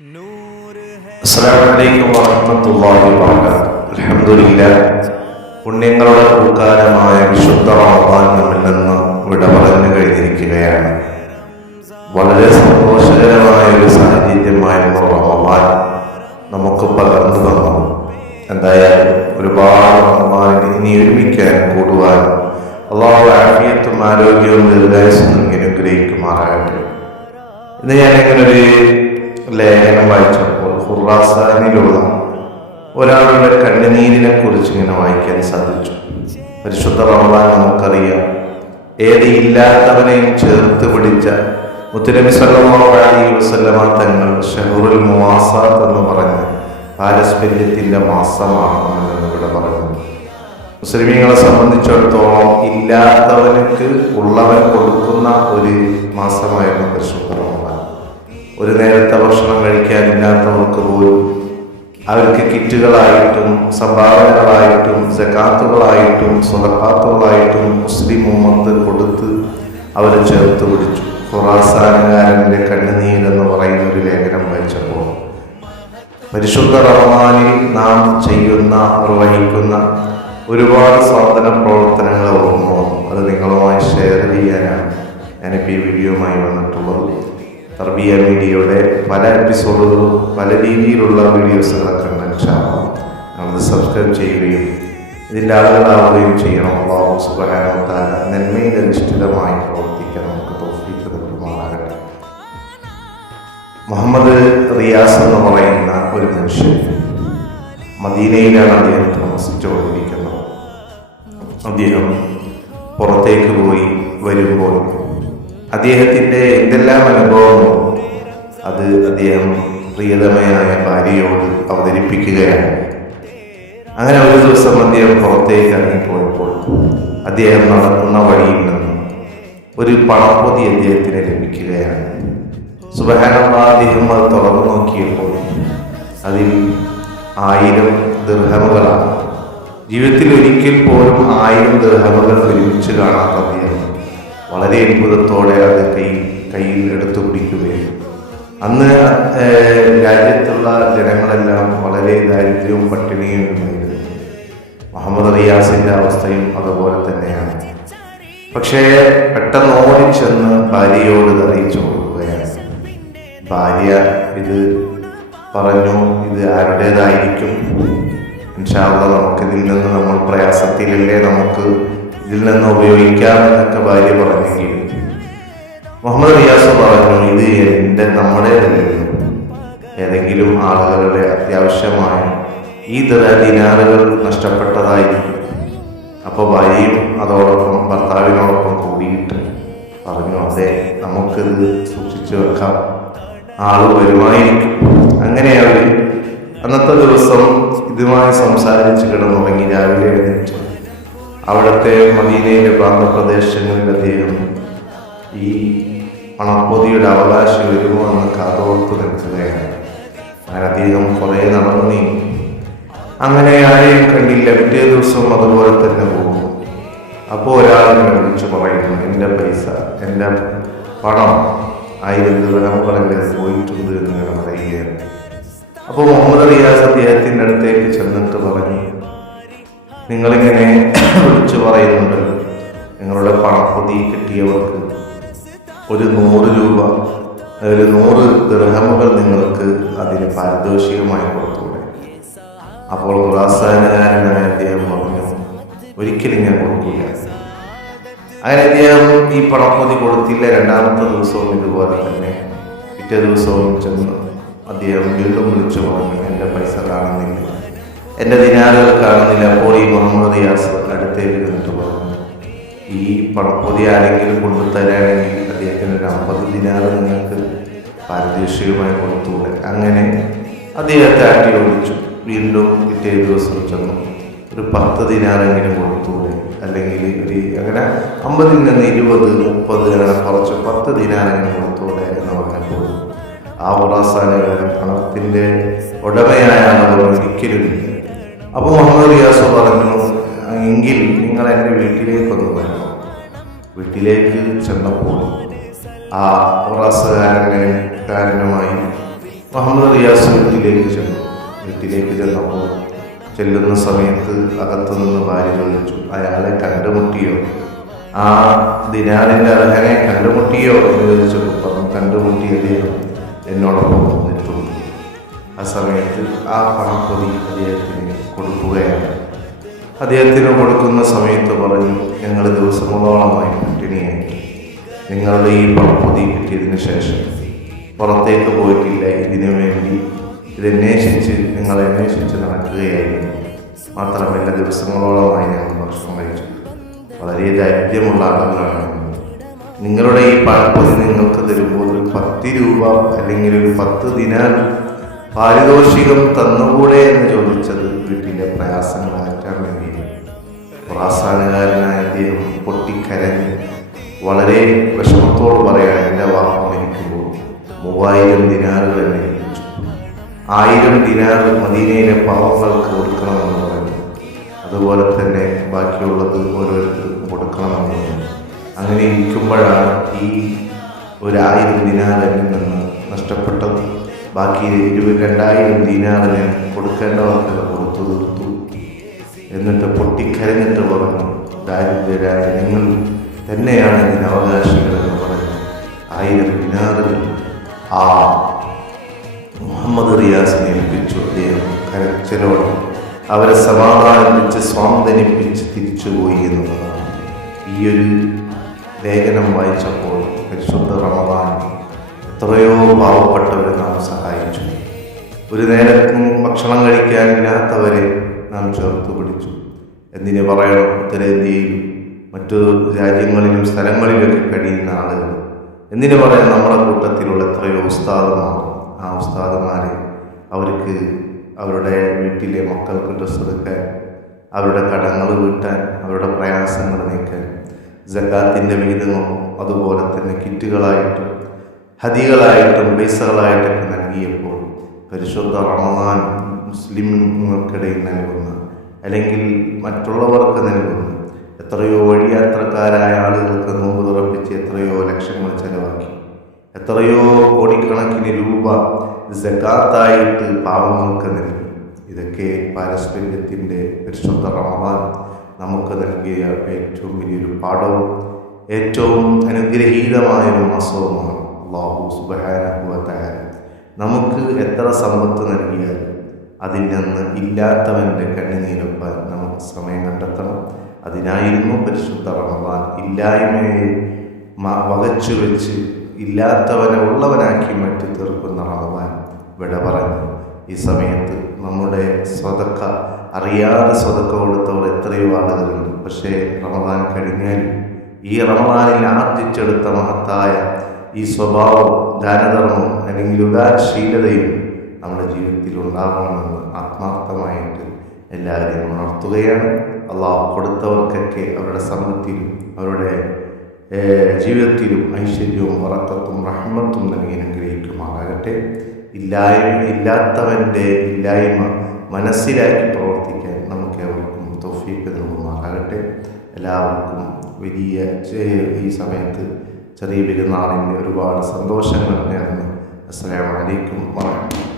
അസ്സലാമു അലൈക്കും വറഹ്മത്തുള്ളാഹി വബറകാതുഹു. അൽഹംദുലില്ലാഹ്. പുണ്യങ്ങളുടെ പൂക്കാലമായ വിശുദ്ധ റമദാൻ നമ്മിൽ നിന്ന് വിട പറഞ്ഞു കഴിഞ്ഞിരിക്കുകയാണ്. വളരെ സന്തോഷകരമായ ഒരു സാഹചര്യമായിരുന്നു റമദാൻ നമുക്ക് പകർന്നു തന്നു. എന്തായാലും ഒരുപാട് റമദാൻ ഇനി ഒരുമിക്കാൻ കൂടുവാൻ അള്ളാഹു ആഫിയത്തും ആരോഗ്യവും ദീർഘായുസ്സും അനുഗ്രഹിക്കുമാറാകട്ടെ. ഇന്ന് ഞാനിങ്ങനൊരു ലേഖനം വായിച്ചപ്പോൾ ഖുറാസാനിലുള്ള ഒരാളുടെ കണ്ണുനീരിനെ കുറിച്ച് ഇങ്ങനെ വായിക്കാൻ സാധിച്ചു. പരിശുദ്ധ റമദാൻ നമുക്കറിയാം, ഏത് ഇല്ലാത്തവനെയും ചേർത്ത് പിടിച്ച മുത്തുനബി സല്ലല്ലാഹു അലൈഹി വസല്ലമ തങ്ങൾ ഷഹറുൽ മുവാസാത്ത് എന്ന് പറഞ്ഞ് പാരസ്പര്യത്തിന്റെ മാസമാണെന്ന് ഇവിടെ പറഞ്ഞു. മുസ്ലിമീങ്ങളെ സംബന്ധിച്ചിടത്തോളം ഇല്ലാത്തവനക്ക് ഉള്ളവൻ കൊടുക്കുന്ന ഒരു മാസമായിരുന്നു പരിശുദ്ധ റമദാൻ. ഒരു നേരത്തെ ഭക്ഷണം കഴിക്കാനില്ലാത്തവർക്ക് പോലും അവർക്ക് കിറ്റുകളായിട്ടും സംഭാവനകളായിട്ടും സകാത്തുകളായിട്ടും സ്വതക്കാത്തുകളായിട്ടും മുസ്ലിം ഉമ്മത്ത് കൊടുത്ത് അവർ ചേർത്ത് പിടിച്ചു. ഖുറാസാനുകാരൻ്റെ കണ്ണുനീരെന്ന് പറയുന്ന ഒരു ലേഖനം വായിച്ചപ്പോൾ പരിശുദ്ധ റമദാനിൽ നാം ചെയ്യുന്ന നിർവഹിക്കുന്ന ഒരുപാട് സാധന പ്രവർത്തനങ്ങൾ ഓർമ്മ വന്നു. അത് നിങ്ങളുമായി ഷെയർ ചെയ്യാനാണ് ഞാനിപ്പോൾ ഈ വീഡിയോയുമായി വന്നിട്ടുള്ളത്. തർബിയ മീഡിയയുടെ പല എപ്പിസോഡുകളും പല രീതിയിലുള്ള വീഡിയോസുകളൊക്കെ ഉണ്ട്. നമ്മളത് സബ്സ്ക്രൈബ് ചെയ്യുകയും ഇതിൻ്റെ ആളുകളാവുകയും ചെയ്യണം. അല്ലാഹു സുബ്ഹാനഹു വ തആല നന്മയിൽ അധിഷ്ഠിതമായി പ്രവർത്തിക്കാൻ നമുക്ക് തൗഫീഖ് നൽകുമാറാകട്ടെ. മുഹമ്മദ് റിയാസ് എന്ന് പറയുന്ന ഒരു മനുഷ്യൻ മദീനയിലാണ് അദ്ദേഹം താമസിച്ചുകൊണ്ടിരിക്കുന്നത്. അദ്ദേഹം പുറത്തേക്ക് പോയി വരുമ്പോൾ അദ്ദേഹത്തിൻ്റെ എന്തെല്ലാം അനുഭവമോ അത് അദ്ദേഹം പ്രിയതമയായ ഭാര്യയോട് അവതരിപ്പിക്കുകയാണ്. അങ്ങനെ ഒരു ദിവസം അദ്ദേഹം പുറത്തേക്ക് ഇറങ്ങിപ്പോയപ്പോൾ അദ്ദേഹം നടക്കുന്ന വഴിയിൽ നിന്ന് ഒരു പണപ്പൊതി അദ്ദേഹത്തിന് ലഭിക്കുകയാണ്. സുബ്ഹാനല്ലാഹ്, അദ്ദേഹം അത് തുറന്നു നോക്കിയപ്പോൾ അതിൽ 1000 ദിർഹമുകളാണ്. ജീവിതത്തിൽ ഒരിക്കൽ പോലും 1000 ദിർഹമുകൾ ഒരുമിച്ച് കാണാത്ത അദ്ദേഹം വളരെ അത്ഭുതത്തോടെ അത് കയ്യിൽ എടുത്തു പിടിക്കുകയും, അന്ന് രാജ്യത്തുള്ള ജനങ്ങളെല്ലാം വളരെ ദാരിദ്ര്യവും പട്ടിണിയും ഉണ്ടായിരുന്നു. മുഹമ്മദ് റിയാസിന്റെ അവസ്ഥയും അതുപോലെ തന്നെയാണ്. പക്ഷേ പെട്ടെന്ന് ഓടിച്ചെന്ന് ഭാര്യയോട് അറിയിച്ചു കൊടുക്കുകയാണ്. ഭാര്യ ഇത് പറഞ്ഞു, ഇത് ആരുടേതായിരിക്കും, ഇൻഷാ അല്ലാഹ് നമുക്കിതിൽ നിന്ന്, നമ്മൾ പ്രയാസത്തിലല്ലേ, നമുക്ക് ഇതിൽ നിന്ന് ഉപയോഗിക്കാമെന്നൊക്കെ ഭാര്യ പറഞ്ഞെങ്കിൽ മുഹമ്മദ് റിയാസ് പറഞ്ഞു, ഇത് നമ്മുടേതല്ലല്ലോ, ഏതെങ്കിലും ആളുകളുടെ അത്യാവശ്യമായ ഈ ദിനാറുകൾ നഷ്ടപ്പെട്ടതായിരിക്കും. അപ്പോൾ ഭാര്യയും അതോടൊപ്പം ഭർത്താവിനോടൊപ്പം കൂടിയിട്ട് പറഞ്ഞു, അതെ, നമുക്കിത് സൂക്ഷിച്ചു വെക്കാം, ആള് വരുമായിരിക്കും. അങ്ങനെ അവർ അന്നത്തെ ദിവസം ഇതുമായി സംസാരിച്ച് കിടന്നുറങ്ങി. രാവിലെ എഴുന്നേറ്റ് അവിടുത്തെ മദീനയിലെ പ്രാന്തപ്രദേശങ്ങളിൽ അദ്ദേഹം ഈ പണപ്പൊതിയുടെ അവകാശം വരുമോ എന്ന് കാതോർത്ത് നിൽക്കുകയാണ്. അങ്ങനെ അദ്ദേഹം കുറേ നടന്നു നീങ്ങി. അങ്ങനെ ആരെയും കണ്ടില്ല. പിറ്റേ ദിവസം അതുപോലെ തന്നെ പോകുന്നു. അപ്പോൾ ഒരാളെ വിളിച്ചു പറയുന്നു, എൻ്റെ പൈസ, എൻ്റെ പണം 1000 ദിർഹമുകൾ എൻ്റെ പോയിട്ടുണ്ട് എന്നിങ്ങനെ പറയുകയാണ്. അപ്പോൾ മുഹമ്മദ് റിയാസ് അദ്ദേഹത്തിൻ്റെ അടുത്തേക്ക് ചെന്നിട്ട് പറഞ്ഞു, നിങ്ങളിങ്ങനെ വിളിച്ചു പറയുന്നുണ്ടല്ലോ, നിങ്ങളുടെ പണപ്പൊതി കിട്ടിയവർക്ക് ഒരു 100 രൂപ, ഒരു 100 ദിർഹമുകൾ നിങ്ങൾക്ക് അതിന് പാരിതോഷികമായി കൊടുത്തൂടെ? അപ്പോൾ ഖുറാസാനുകാരനായ അദ്ദേഹം പറഞ്ഞു, ഒരിക്കലും ഞാൻ കൊടുക്കില്ല. അങ്ങനെ അദ്ദേഹം ഈ പണപ്പൊതി കൊടുത്തില്ല. രണ്ടാമത്തെ ദിവസവും ഇതുപോലെ തന്നെ. പിറ്റേ ദിവസവും ചെന്ന് അദ്ദേഹം വീണ്ടും വിളിച്ചു പറഞ്ഞു, എൻ്റെ പൈസ കാണുന്നില്ല, എൻ്റെ ദിനാറുകൾ കാണുന്നില്ല. അപ്പോൾ ഈ മുഹമ്മദ് റിയാസ് അടുത്തേക്ക് നിന്നിട്ട് പറഞ്ഞു, ഈ പണപ്പൊതി ആരെങ്കിലും കൊണ്ടുതരാണെങ്കിൽ അദ്ദേഹത്തിന് ഒരു 50 ദിനാറ് നിങ്ങൾക്ക് പാരിതോഷികമായി കൊടുത്തൂടെ? അങ്ങനെ അദ്ദേഹത്തെ ആട്ടി ഓടിച്ചു. വീണ്ടും പിറ്റേ ദിവസം ചെന്നു, ഒരു 10 ദിനാറെങ്കിലും കൊടുത്തൂടെ, അല്ലെങ്കിൽ അങ്ങനെ 50-ൽ നിന്ന് 20, 30 അങ്ങനെ കുറച്ച് 10 ദിനാറെങ്കിലും കൊടുത്തൂടെ എന്ന് പറഞ്ഞപ്പോൾ ആ ഖുറാസാനുകാരൻ പണത്തിൻ്റെ ഉടമയായ ആളുകൾ ഒരിക്കലുമില്ല. അപ്പോൾ മുഹമ്മദ് റിയാസ് പറഞ്ഞു, എങ്കിൽ നിങ്ങൾ എൻ്റെ വീട്ടിലേക്കൊന്ന് വരണം. വീട്ടിലേക്ക് ചെന്നപ്പോൾ ആ ഖുറാസുകാരനുമായി മുഹമ്മദ് റിയാസ് വീട്ടിലേക്ക് ചെന്നപ്പോൾ ചെല്ലുന്ന സമയത്ത് അകത്തു നിന്ന് ഭാര്യ ചോദിച്ചു, അയാളെ കണ്ടുമുട്ടിയോ, ആ ദിനാറിൻ്റെ അർഹനെ കണ്ടുമുട്ടിയോ എന്ന് ചോദിച്ചപ്പോൾ പറഞ്ഞു, കണ്ടുമുട്ടിയതേ എന്നോടൊപ്പം വന്നിട്ടുണ്ട്. ആ സമയത്ത് ആ പണപ്പൊതി അദ്ദേഹത്തിന് കൊടുക്കുകയാണ്. അദ്ദേഹത്തിന് കൊടുക്കുന്ന സമയത്ത് പറഞ്ഞു, ഞങ്ങൾ ദിവസങ്ങളോളമായി പട്ടിണിയായി, നിങ്ങളുടെ ഈ പണപ്പൊതി കിട്ടിയതിന് ശേഷം പുറത്തേക്ക് പോയിട്ടില്ല, ഇതിനു വേണ്ടി നിങ്ങൾ അന്വേഷിച്ച് നടക്കുകയായിരുന്നു. മാത്രമല്ല ദിവസങ്ങളോളമായി ഞങ്ങൾ ഭക്ഷണം കഴിച്ചു. വളരെ ദൈർഘ്യമുള്ള ആളുകളാണ്. നിങ്ങളുടെ ഈ പണപ്പൊതി നിങ്ങൾക്ക് തരുമ്പോൾ ഒരു 10 രൂപ അല്ലെങ്കിൽ ഒരു 10 ദിനാർ പാരിതോഷികം തന്നുകൂടെ എന്ന് ചോദിച്ചത് വീട്ടിലെ പ്രയാസങ്ങൾ അകറ്റാൻ വേണ്ടിയാണ്. ഖുറാസാനുകാരനായ അദ്ദേഹം പൊട്ടിക്കരഞ്ഞ് വളരെ വിഷമത്തോട് പറയാൻ, എൻ്റെ വാപ്പ മരിക്കുമ്പോൾ 3000 ദിനാറുകൾ എന്നെ ലഭിച്ചു, 1000 ദിനാർ മദീനയിലെ പാവങ്ങൾക്ക് കൊടുക്കണമെന്ന് പറഞ്ഞു, അതുപോലെ തന്നെ ബാക്കിയുള്ളത് ഓരോരുത്തർക്കും കൊടുക്കണമെന്ന് പറഞ്ഞു. അങ്ങനെ ഇരിക്കുമ്പോഴാണ് ഈ 1000 ദിനാർ എന്നിൽ നിന്ന് നഷ്ടപ്പെട്ടത്. ബാക്കി 2000 ദിനാർ ഞാൻ കൊടുക്കേണ്ടവർക്ക് കൊടുത്തു തീർത്തു. എന്നിട്ട് പൊട്ടിക്കരഞ്ഞിട്ട് പറഞ്ഞു, ദാരിദ്ര്യരായ നിങ്ങൾ തന്നെയാണ് ഇതിന് അവകാശികൾ എന്ന് പറഞ്ഞു 1000 ദിനാറുകൾ ആ മുഹമ്മദ് റിയാസിനെ ഏൽപ്പിച്ചു. അദ്ദേഹം കരച്ചിലോടെ അവരെ സമാധാനിപ്പിച്ച് സ്വാന്തനിപ്പിച്ച് തിരിച്ചുപോയി എന്നുള്ളതാണ്. ഈ ഒരു ലേഖനം വായിച്ചപ്പോൾ പരിശുദ്ധ റമദാൻ എത്രയോ പാവപ്പെട്ടവരെ നാം സഹായിച്ചു. ഒരു നേരത്തും ഭക്ഷണം കഴിക്കാനില്ലാത്തവരെ നാം ചേർത്ത് പിടിച്ചു. എന്തിനു പറയണം, ഉത്തരേന്ത്യയിലും മറ്റു രാജ്യങ്ങളിലും സ്ഥലങ്ങളിലൊക്കെ കഴിയുന്ന ആളുകൾ, എന്തിനു പറയാൻ നമ്മുടെ കൂട്ടത്തിലുള്ള എത്രയോ ഉസ്താദുമാർ, ആ ഉസ്താദുമാരെ അവർക്ക് അവരുടെ വീട്ടിലെ മക്കൾക്ക് ഡ്രസ്സ് എടുക്കാൻ, അവരുടെ കടങ്ങൾ വീട്ടാൻ, അവരുടെ പ്രയാസങ്ങൾ നീക്കാൻ സകാത്തിൻ്റെ വിഹിതങ്ങളും അതുപോലെ തന്നെ കിറ്റുകളായിട്ടും ഹദികളായിട്ടും പൈസകളായിട്ടൊക്കെ നൽകിയപ്പോൾ പരിശുദ്ധ റമദാൻ മുസ്ലിംകൾക്കിടയിൽ നൽകുന്ന അല്ലെങ്കിൽ മറ്റുള്ളവർക്ക് നൽകുന്ന എത്രയോ വഴിയാത്രക്കാരായ ആളുകൾക്ക് നോമ്പ് തുറപ്പിച്ച് എത്രയോ ലക്ഷങ്ങൾ ചെലവാക്കി, എത്രയോ കോടിക്കണക്കിന് രൂപ സകാത്തായിട്ട് പാവങ്ങൾക്ക് നൽകി. ഇതൊക്കെ പാരസ്പര്യത്തിൻ്റെ പരിശുദ്ധ റമദാൻ നമുക്ക് നൽകിയ ഏറ്റവും വലിയൊരു പാഠവും ഏറ്റവും അനുഗ്രഹീതമായൊരു മാസവുമാണ്. അല്ലാഹു സുബ്ഹാനഹു വ തആല നമുക്ക് എത്ര സമ്പത്ത് നൽകിയാലും അതിൽ നിന്ന് ഇല്ലാത്തവൻ്റെ കണ്ണുനീരൊപ്പാൻ നമുക്ക് സമയം കണ്ടെത്തണം. അതിനായിരുന്നു പരിശുദ്ധ റമദാൻ. ഇല്ലായ്മയെ വകച്ചു വെച്ച് ഇല്ലാത്തവനെ ഉള്ളവനാക്കി മാറ്റി തീർക്കുന്ന റമദാൻ വിട പറഞ്ഞു. ഈ സമയത്ത് നമ്മുടെ സ്വതക്ക അറിയാതെ സ്വതക്ക കൊടുത്തവർ എത്രയോ ആളുകളുണ്ട്. പക്ഷേ റമദാൻ കഴിഞ്ഞാൽ ഈ റമദാനിൽ ആർജിച്ചെടുത്ത മഹത്തായ ഈ സ്വഭാവം, ദാനധർമ്മം അല്ലെങ്കിൽ ഉദാരശീലതയും നമ്മുടെ ജീവിതത്തിൽ ഉണ്ടാകണമെന്ന് ആത്മാർത്ഥമായിട്ട് എല്ലാവരെയും ഉണർത്തുകയാണ്. അള്ളാഹു കൊടുത്തവർക്കൊക്കെ അവരുടെ സമൃദ്ധിയിലും അവരുടെ ജീവിതത്തിലും ഐശ്വര്യവും വറക്കത്തും റഹ്മത്തും നൽകി അനുഗ്രഹിക്കുമാറാകട്ടെ. ഇല്ലാത്തവൻ്റെ ഇല്ലായ്മ മനസ്സിലാക്കി പ്രവർത്തിക്കാൻ നമുക്ക് അവർക്കും തൗഫീഖ് നൽകുമാറാകട്ടെ. എല്ലാവർക്കും വലിയ ഈ സമയത്ത് ചെറിയ പെരുന്നാളിൻ്റെ ഒരുപാട് സന്തോഷങ്ങൾ നേർന്ന് അസ്സലാമു അലൈക്കും വറഹ്മത്തുള്ളാഹി.